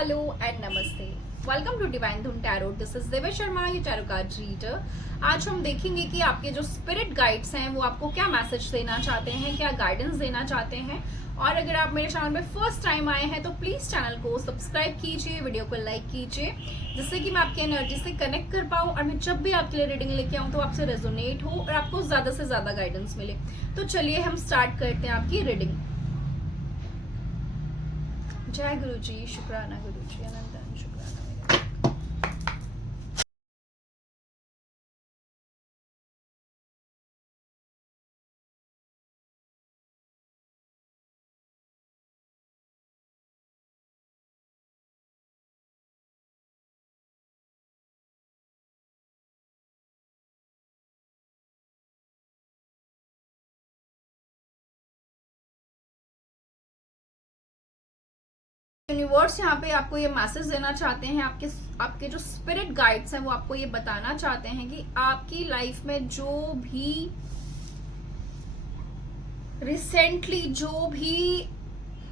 Hello and नमस्ते। Welcome to divine धुन tarot. This is Divya Sharma, ये टैरो कार्ड रीडर। आज हम देखेंगे कि आपके जो स्पिरिट गाइड्स हैं वो आपको क्या मैसेज देना चाहते हैं, क्या गाइडेंस देना चाहते हैं। और अगर आप मेरे चैनल में फर्स्ट टाइम आए हैं तो प्लीज चैनल को सब्सक्राइब कीजिए, वीडियो को लाइक कीजिए, जिससे कि मैं आपकी एनर्जी से कनेक्ट कर पाऊँ और मैं जब भी आपके लिए रीडिंग लेके आऊँ तो आपसे रेजोनेट हो और आपको ज्यादा से ज्यादा गाइडेंस मिले। तो चलिए हम स्टार्ट करते हैं आपकी रीडिंग। जय गुरु जी, शुक्राना गुरु जी, अनंतन शुक्राना मेरे। यूनिवर्स यहाँ पे आपको ये मैसेज देना चाहते हैं, आपके जो स्पिरिट गाइड्स हैं वो आपको ये बताना चाहते हैं कि आपकी लाइफ में जो भी रिसेंटली जो भी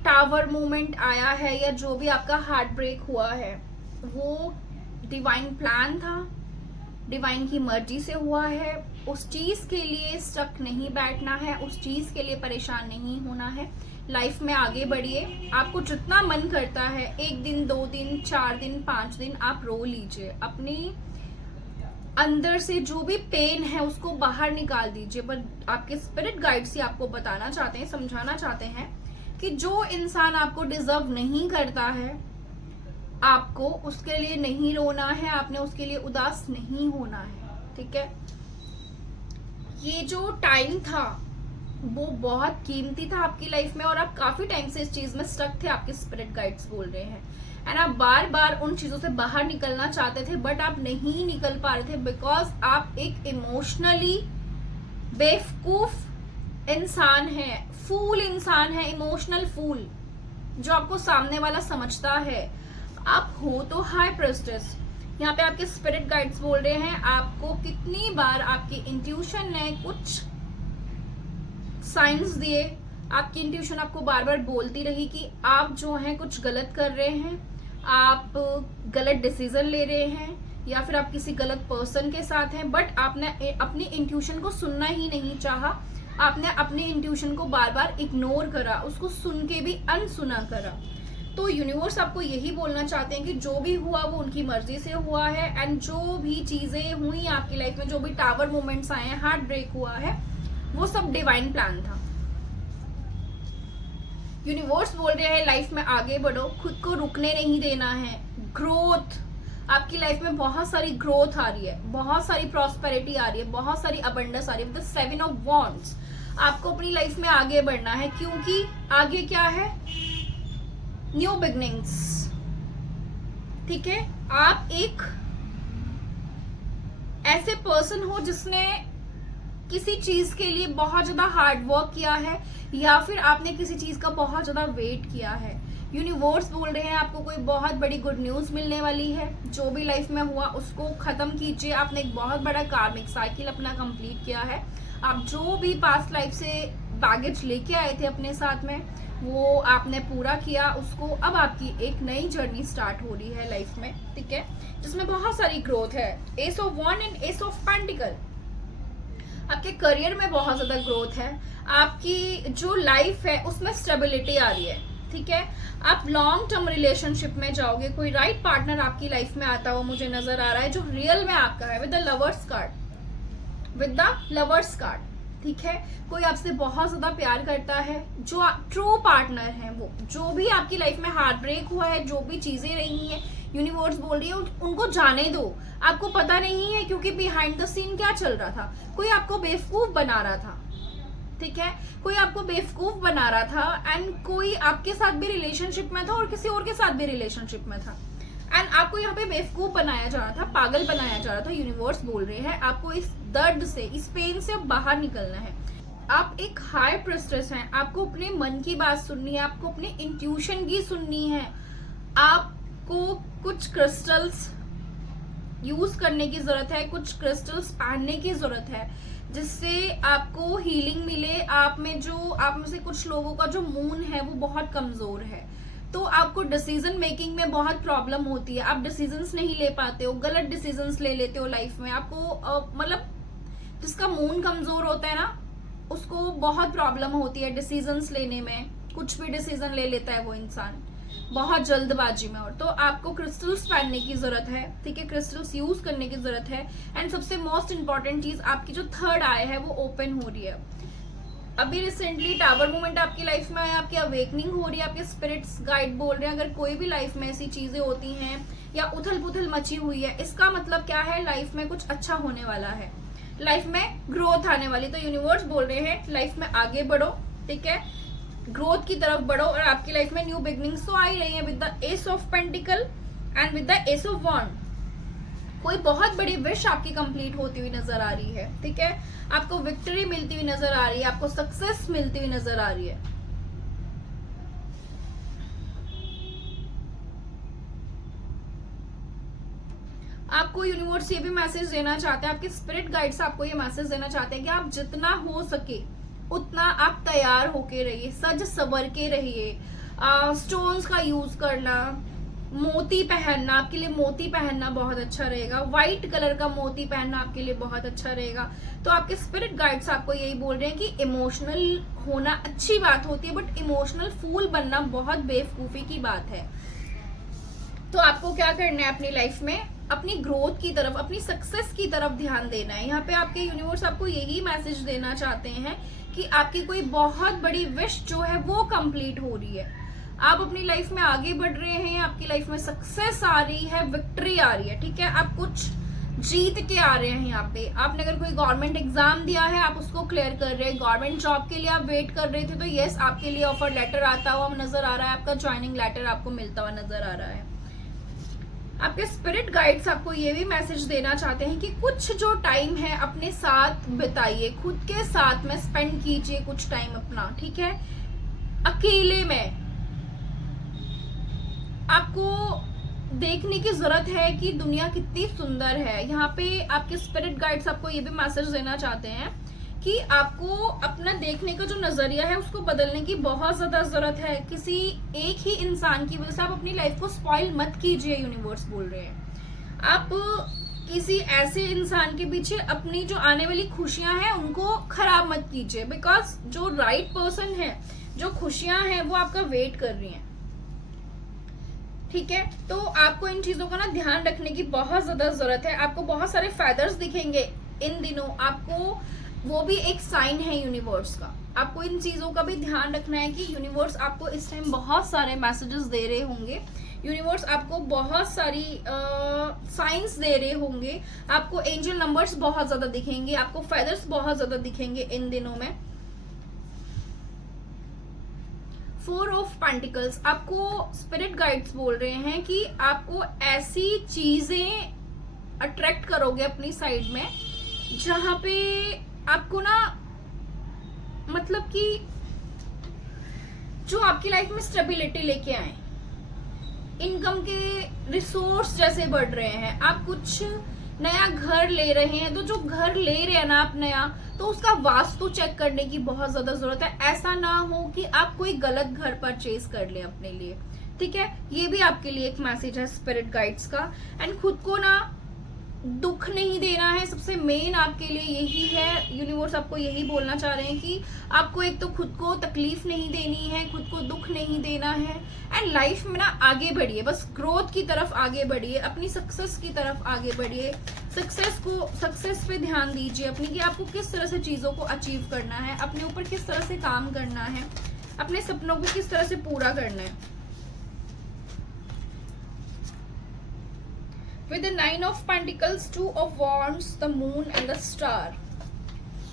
टावर मोमेंट आया है या जो भी आपका हार्ट ब्रेक हुआ है वो डिवाइन प्लान था, डिवाइन की मर्जी से हुआ है। उस चीज के लिए स्टक नहीं बैठना है, उस चीज के लिए परेशान नहीं होना है। लाइफ में आगे बढ़िए। आपको जितना मन करता है 1 दिन 2 दिन 4 दिन 5 दिन आप रो लीजिए, अपनी अंदर से जो भी पेन है उसको बाहर निकाल दीजिए। पर आपके स्पिरिट गाइड्स ही आपको बताना चाहते हैं, समझाना चाहते हैं कि जो इंसान आपको डिजर्व नहीं करता है आपको उसके लिए नहीं रोना है, आपने उसके लिए उदास नहीं होना है। ठीक है, ये जो टाइम था वो बहुत कीमती था आपकी लाइफ में और आप काफी टाइम से इस चीज में स्टक थे। आपके स्पिरिट गाइड्स बोल रहे हैं एंड आप बार बार उन चीजों से बाहर निकलना चाहते थे बट आप नहीं निकल पा रहे थे बिकॉज आप एक इमोशनली बेवकूफ इंसान है, फूल इंसान है, इमोशनल फूल जो आपको सामने वाला समझता है। आप हो तो हाई प्रेस्टिस। यहाँ पे आपके स्पिरिट गाइड्स बोल रहे हैं आपको कितनी बार आपकी इंट्यूशन ने कुछ साइंस दिए, आपकी इंट्यूशन आपको बार बार बोलती रही कि आप जो हैं कुछ गलत कर रहे हैं, आप गलत डिसीजन ले रहे हैं या फिर आप किसी गलत पर्सन के साथ हैं। बट आपने अपनी इंट्यूशन को सुनना ही नहीं चाहा, आपने अपनी इंट्यूशन को बार बार इग्नोर करा, उसको सुन के भी अनसुना करा। तो यूनिवर्स आपको यही बोलना चाहते हैं कि जो भी हुआ वो उनकी मर्जी से हुआ है एंड जो भी चीजें हुई आपकी लाइफ में, जो भी टावर मोमेंट्स आए हैं, हार्ट ब्रेक हुआ है, वो सब डिवाइन प्लान था। यूनिवर्स बोल रहे हैं लाइफ में आगे बढ़ो, खुद को रुकने नहीं देना है। ग्रोथ, आपकी लाइफ में बहुत सारी ग्रोथ आ रही है, बहुत सारी प्रॉस्पेरिटी आ रही है, बहुत सारी अबंडेंस आ रही है। द 7 ऑफ वॉन्ड्स, आपको अपनी लाइफ में आगे बढ़ना है क्योंकि आगे क्या है, न्यू बिगनिंग्स। ठीक है, आप एक ऐसे पर्सन हो जिसने किसी चीज के लिए बहुत ज्यादा हार्ड वर्क किया है या फिर आपने किसी चीज का बहुत ज्यादा वेट किया है। यूनिवर्स बोल रहे हैं आपको कोई बहुत बड़ी गुड न्यूज मिलने वाली है। जो भी लाइफ में हुआ उसको खत्म कीजिए। आपने एक बहुत बड़ा कार्मिक साइकिल अपना कंप्लीट किया है। आप जो भी पास्ट लाइफ से बैगेज लेके आए थे अपने साथ में वो आपने पूरा किया उसको। अब आपकी एक नई जर्नी स्टार्ट हो रही है लाइफ में, ठीक है, जिसमें बहुत सारी ग्रोथ है। Ace of wand and ace of pentacle, आपके करियर में बहुत ज्यादा ग्रोथ है। आपकी जो लाइफ है उसमें स्टेबिलिटी आ रही है। ठीक है, आप लॉन्ग टर्म रिलेशनशिप में जाओगे, कोई राइट पार्टनर आपकी लाइफ में आता हुआ मुझे नजर आ रहा है जो रियल में आपका है। With the lovers card, with the lovers card, ठीक है, कोई आपसे बहुत ज्यादा प्यार करता है, जो ट्रू पार्टनर है। वो जो भी आपकी लाइफ में हार्ट ब्रेक हुआ है, जो भी चीजें रही हैं, यूनिवर्स बोल रही है उनको जाने दो। आपको पता नहीं है क्योंकि बिहाइंड द सीन क्या चल रहा था, कोई आपको बेवकूफ बना रहा था। ठीक है, कोई आपको बेवकूफ बना रहा था एंड कोई आपके साथ भी रिलेशनशिप में था और किसी और के साथ भी रिलेशनशिप में था एंड आपको यहाँ पे बेवकूफ बनाया जा रहा था, पागल बनाया जा रहा था। यूनिवर्स बोल रहे हैं आपको इस दर्द से, इस पेन से बाहर निकलना है। आप एक हाई प्रेस्टिस हैं, आपको अपने मन की बात सुननी है, आपको अपने इंट्यूशन की सुननी है। आपको कुछ क्रिस्टल्स यूज करने की जरूरत है, कुछ क्रिस्टल्स पहनने की जरूरत है जिससे आपको हीलिंग मिले। आप में से कुछ लोगों का जो मून है वो बहुत कमजोर है, तो आपको डिसीजन मेकिंग में बहुत प्रॉब्लम होती है, आप डिसीजंस नहीं ले पाते हो, गलत डिसीजंस ले लेते हो लाइफ में। आपको मतलब जिसका मून कमजोर होता है ना, उसको बहुत प्रॉब्लम होती है डिसीजंस लेने में, कुछ भी डिसीजन ले लेता है वो इंसान बहुत जल्दबाजी में। और तो आपको क्रिस्टल्स पहनने की जरूरत है, ठीक है, क्रिस्टल्स यूज करने की जरूरत है। एंड सबसे मोस्ट इंपॉर्टेंट चीज, आपकी जो थर्ड आई है वो ओपन हो रही है। अभी रिसेंटली टावर मूवमेंट आपकी लाइफ में आया, आपकी अवेकनिंग हो रही है, आपके स्पिरिट्स गाइड बोल रहे हैं। अगर कोई भी लाइफ में ऐसी चीजें होती हैं या उथल पुथल मची हुई है, इसका मतलब क्या है, लाइफ में कुछ अच्छा होने वाला है, लाइफ में ग्रोथ आने वाली। तो यूनिवर्स बोल रहे हैं लाइफ में आगे बढ़ो, ठीक है, ग्रोथ की तरफ बढ़ो। और आपकी लाइफ में न्यू बिगनिंग्स तो आ ही रही है with the S of pentacle and with the S of wand. कोई बहुत बड़ी विश आपकी कंप्लीट होती हुई नजर आ रही है, ठीक है, आपको विक्ट्री मिलती हुई नजर आ रही है, आपको सक्सेस मिलती हुई नजर आ रही है। आपको यूनिवर्स ये भी मैसेज देना चाहते हैं, आपके स्पिरिट गाइड्स आपको ये मैसेज देना चाहते हैं कि आप जितना हो सके उतना आप तैयार होके रहिए, सज सवर के रहिए। स्टोन्स का यूज करना, मोती पहनना, आपके लिए मोती पहनना बहुत अच्छा रहेगा, व्हाइट कलर का मोती पहनना आपके लिए बहुत अच्छा रहेगा। तो आपके स्पिरिट गाइड्स आपको यही बोल रहे हैं कि इमोशनल होना अच्छी बात होती है, बट इमोशनल फूल बनना बहुत बेवकूफी की बात है। तो आपको क्या करना है अपनी लाइफ में, अपनी ग्रोथ की तरफ, अपनी सक्सेस की तरफ ध्यान देना है। यहाँ पे आपके यूनिवर्स आपको यही मैसेज देना चाहते हैं कि आपकी कोई बहुत बड़ी विश जो है वो कंप्लीट हो रही है, आप अपनी लाइफ में आगे बढ़ रहे हैं, आपकी लाइफ में सक्सेस आ रही है, विक्ट्री आ रही है, ठीक है, आप कुछ जीत के आ रहे हैं। यहाँ पे आपने अगर कोई गवर्नमेंट एग्जाम दिया है, आप उसको क्लियर कर रहे हैं, गवर्नमेंट जॉब के लिए आप वेट कर रहे थे, तो यस आपके लिए ऑफर लेटर आता हुआ नजर आ रहा है, आपका ज्वाइनिंग लेटर आपको मिलता हुआ नजर आ रहा है। आपके स्पिरिट गाइड्स आपको ये भी मैसेज देना चाहते हैं कि कुछ जो टाइम है अपने साथ बिताइए, खुद के साथ में स्पेंड कीजिए कुछ टाइम अपना, ठीक है, अकेले में। आपको देखने की जरूरत है कि दुनिया कितनी सुंदर है। यहाँ पे आपके स्पिरिट गाइड्स आपको ये भी मैसेज देना चाहते हैं कि आपको अपना देखने का जो नजरिया है उसको बदलने की बहुत ज्यादा जरूरत है। किसी एक ही इंसान की वजह से आप अपनी लाइफ को स्पॉइल मत कीजिए, यूनिवर्स बोल रहे हैं। आप किसी ऐसे इंसान के पीछे अपनी जो आने वाली खुशियां हैं उनको खराब मत कीजिए, बिकॉज जो राइट पर्सन है, जो खुशियां हैं वो आपका वेट कर रही हैं, ठीक है। तो आपको इन चीजों का ना ध्यान रखने की बहुत ज्यादा जरूरत है। आपको बहुत सारे फेदर्स दिखेंगे इन दिनों, आपको वो भी एक साइन है यूनिवर्स का। आपको इन चीजों का भी ध्यान रखना है कि यूनिवर्स आपको इस टाइम बहुत सारे मैसेजेस दे रहे होंगे, यूनिवर्स आपको बहुत सारी साइंस दे रहे होंगे, आपको एंजल नंबर्स बहुत ज्यादा दिखेंगे, आपको फेदर्स बहुत ज्यादा दिखेंगे इन दिनों में। 4 ऑफ पेंटिकल्स, आपको स्पिरिट गाइड्स बोल रहे हैं कि आपको ऐसी चीजें अट्रैक्ट करोगे अपनी साइड में जहां पे आपको ना, मतलब कि जो आपकी लाइफ में स्टेबिलिटी लेके आए, इनकम के रिसोर्स जैसे बढ़ रहे हैं, आप कुछ नया घर ले रहे हैं, तो जो घर ले रहे हैं ना आप नया, तो उसका वास्तु चेक करने की बहुत ज्यादा जरूरत है। ऐसा ना हो कि आप कोई गलत घर परचेज कर लें अपने लिए, ठीक है। ये भी आपके लिए एक मैसेज है स्पिरिट गाइड्स का। एंड खुद को ना दुख नहीं देना है, सबसे मेन आपके लिए यही है। यूनिवर्स आपको यही बोलना चाह रहे हैं कि आपको एक तो खुद को तकलीफ नहीं देनी है, खुद को दुख नहीं देना है, एंड लाइफ में ना आगे बढ़िए, बस ग्रोथ की तरफ आगे बढ़िए, अपनी सक्सेस की तरफ आगे बढ़िए। सक्सेस पे ध्यान दीजिए अपनी, कि आपको किस तरह से चीजों को अचीव करना है, अपने ऊपर किस तरह से काम करना है, अपने सपनों को किस तरह से पूरा करना है। With the 9 of Pentacles, 2 of Wands, the Moon and the Star.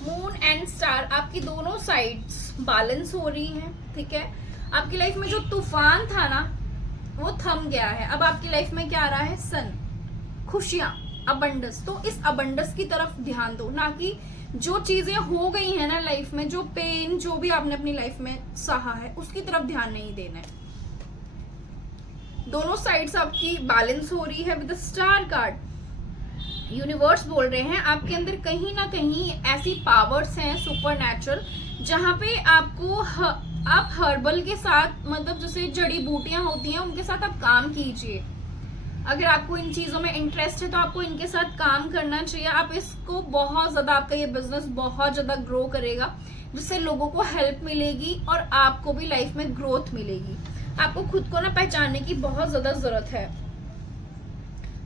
Moon and Star आपकी दोनों साइड्स बैलेंस हो रही हैं, ठीक है। आपकी लाइफ में जो तूफान था ना वो थम गया है। अब आपकी लाइफ में क्या आ रहा है, सन, खुशियां, अबंडस। तो इस अबंडस की तरफ ध्यान दो, ना कि जो चीजें हो गई है ना लाइफ में, जो पेन जो भी आपने अपनी लाइफ में सहा है उसकी तरफ ध्यान नहीं देना है। दोनों साइड्स आपकी बैलेंस हो रही है with the star card. Universe बोल रहे हैं आपके अंदर कहीं ना कहीं ऐसी पावर्स हैं सुपर नेचुरल, जहां पे आपको आप हर्बल के साथ, मतलब जैसे जड़ी बूटियां होती हैं उनके साथ आप काम कीजिए। अगर आपको इन चीजों में इंटरेस्ट है तो आपको इनके साथ काम करना चाहिए। आप इसको बहुत ज्यादा, आपका ये बिजनेस बहुत ज्यादा ग्रो करेगा, जिससे लोगों को हेल्प मिलेगी और आपको भी लाइफ में ग्रोथ मिलेगी। आपको खुद को ना पहचानने की बहुत ज्यादा जरूरत है।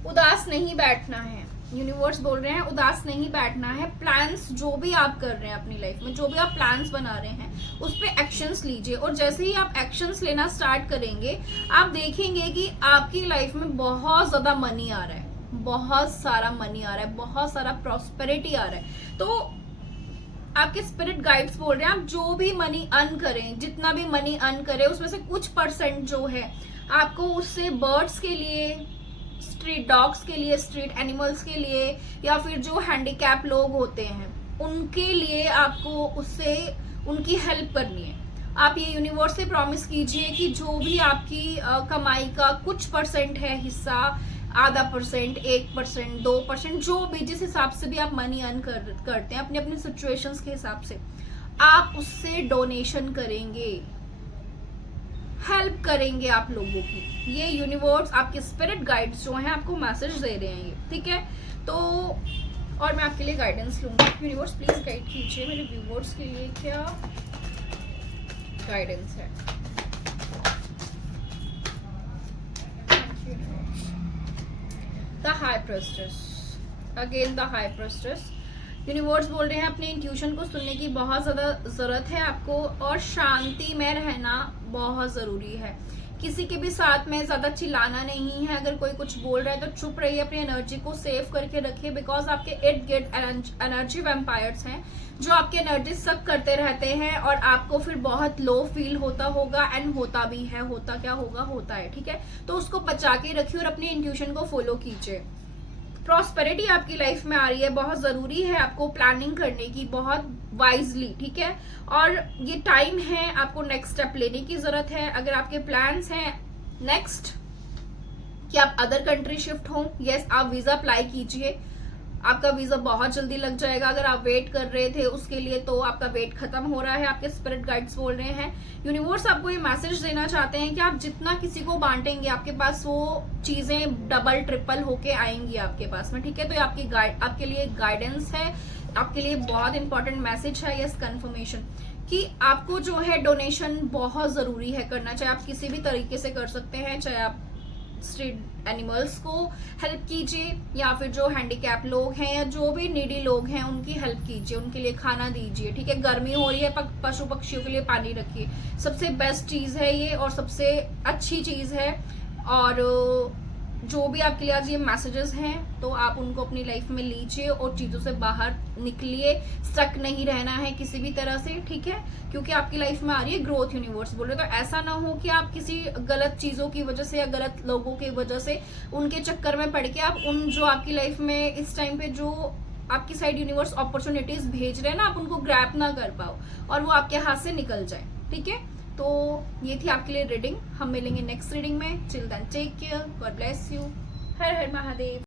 उदास नहीं बैठना है, यूनिवर्स बोल रहे हैं उदास नहीं बैठना है। प्लान्स जो भी आप कर रहे हैं अपनी लाइफ में, जो भी आप प्लान्स बना रहे हैं उस पर एक्शंस लीजिए। और जैसे ही आप एक्शंस लेना स्टार्ट करेंगे आप देखेंगे कि आपकी लाइफ में बहुत ज्यादा मनी आ रहा है, बहुत सारा मनी आ रहा है, बहुत सारा प्रॉस्पेरिटी आ रहा है। तो आपके स्पिरिट गाइड्स बोल रहे हैं आप जो भी मनी अर्न करें, जितना भी मनी अर्न करें उसमें से कुछ परसेंट जो है आपको उससे बर्ड्स के लिए, स्ट्रीट डॉग्स के लिए, स्ट्रीट एनिमल्स के लिए, या फिर जो हैंडीकैप लोग होते हैं उनके लिए आपको उससे उनकी हेल्प करनी है। आप ये यूनिवर्स से प्रॉमिस कीजिए कि जो भी आपकी कमाई का कुछ परसेंट है हिस्सा, आधा परसेंट, 1%, 2%, जो भी जिस हिसाब से भी आप मनी अर्न करते हैं अपनी अपनी सिचुएशंस के हिसाब से, आप उससे डोनेशन करेंगे, हेल्प करेंगे आप लोगों की। ये यूनिवर्स, आपके स्पिरिट गाइड्स जो हैं आपको मैसेज दे रहे हैं ये, ठीक है। तो और मैं आपके लिए गाइडेंस लूंगी। यूनिवर्स प्लीज गाइड कीजिए मेरे व्यूवर्स के लिए क्या गाइडेंस है। The high प्रेस्टेस, again the high प्रेस्टेस। Universe बोल रहे हैं अपने इंट्यूशन को सुनने की बहुत ज़्यादा ज़रूरत है आपको, और शांति में रहना बहुत ज़रूरी है। किसी के भी साथ में ज़्यादा चिल्लाना नहीं है। अगर कोई कुछ बोल रहा है तो चुप रहिए, अपनी एनर्जी को सेव करके रखिए, बिकॉज आपके इर्द गिर्द एनर्जी वैम्पायर्स हैं जो आपकी एनर्जी सक करते रहते हैं और आपको फिर बहुत लो फील होता होगा, एंड होता भी है। होता क्या होगा, होता है, ठीक है। तो उसको बचा के रखिए और अपनी इंट्यूशन को फॉलो कीजिए। प्रॉस्पेरिटी आपकी लाइफ में आ रही है, बहुत जरूरी है आपको प्लानिंग करने की, बहुत वाइजली, ठीक है। और ये टाइम है आपको नेक्स्ट स्टेप लेने की जरूरत है। अगर आपके प्लान्स हैं नेक्स्ट कि आप अदर कंट्री शिफ्ट हो, यस आप वीजा अप्लाई कीजिए, आपका वीजा बहुत जल्दी लग जाएगा। अगर आप वेट कर रहे थे उसके लिए तो आपका वेट खत्म हो रहा है। आपके स्पिरिट गाइड्स बोल रहे हैं, यूनिवर्स आपको ये मैसेज देना चाहते हैं कि आप जितना किसी को बांटेंगे आपके पास वो चीजें डबल ट्रिपल होके आएंगी आपके पास में, ठीक है। तो आपके लिए गाइडेंस है, आपके लिए बहुत इंपॉर्टेंट मैसेज है, यस कंफर्मेशन कि आपको जो है डोनेशन बहुत जरूरी है करना। चाहे आप किसी भी तरीके से कर सकते हैं, चाहे आप स्ट्रीट एनिमल्स को हेल्प कीजिए, या फिर जो हैंडीकैप लोग हैं या जो भी नीडी लोग हैं उनकी हेल्प कीजिए, उनके लिए खाना दीजिए, ठीक है। गर्मी हो रही है, पशु पक्षियों के लिए पानी रखिए, सबसे बेस्ट चीज है ये और सबसे अच्छी चीज है। और जो भी आपके लिए आज ये मैसेजेस हैं तो आप उनको अपनी लाइफ में लीजिए और चीजों से बाहर निकलिए। स्टक नहीं रहना है किसी भी तरह से, ठीक है, क्योंकि आपकी लाइफ में आ रही है ग्रोथ, यूनिवर्स बोल रहे। तो ऐसा ना हो कि आप किसी गलत चीजों की वजह से या गलत लोगों की वजह से उनके चक्कर में पड़ के आप उन जो आपकी लाइफ में इस टाइम पे जो आपकी साइड यूनिवर्स अपॉर्चुनिटीज भेज रहे हैं ना, आप उनको ग्रैब ना कर पाओ और वो आपके हाथ से निकल जाए, ठीक है। तो ये थी आपके लिए रीडिंग। हम मिलेंगे नेक्स्ट रीडिंग में। Till then take care, God bless you. हर हर महादेव।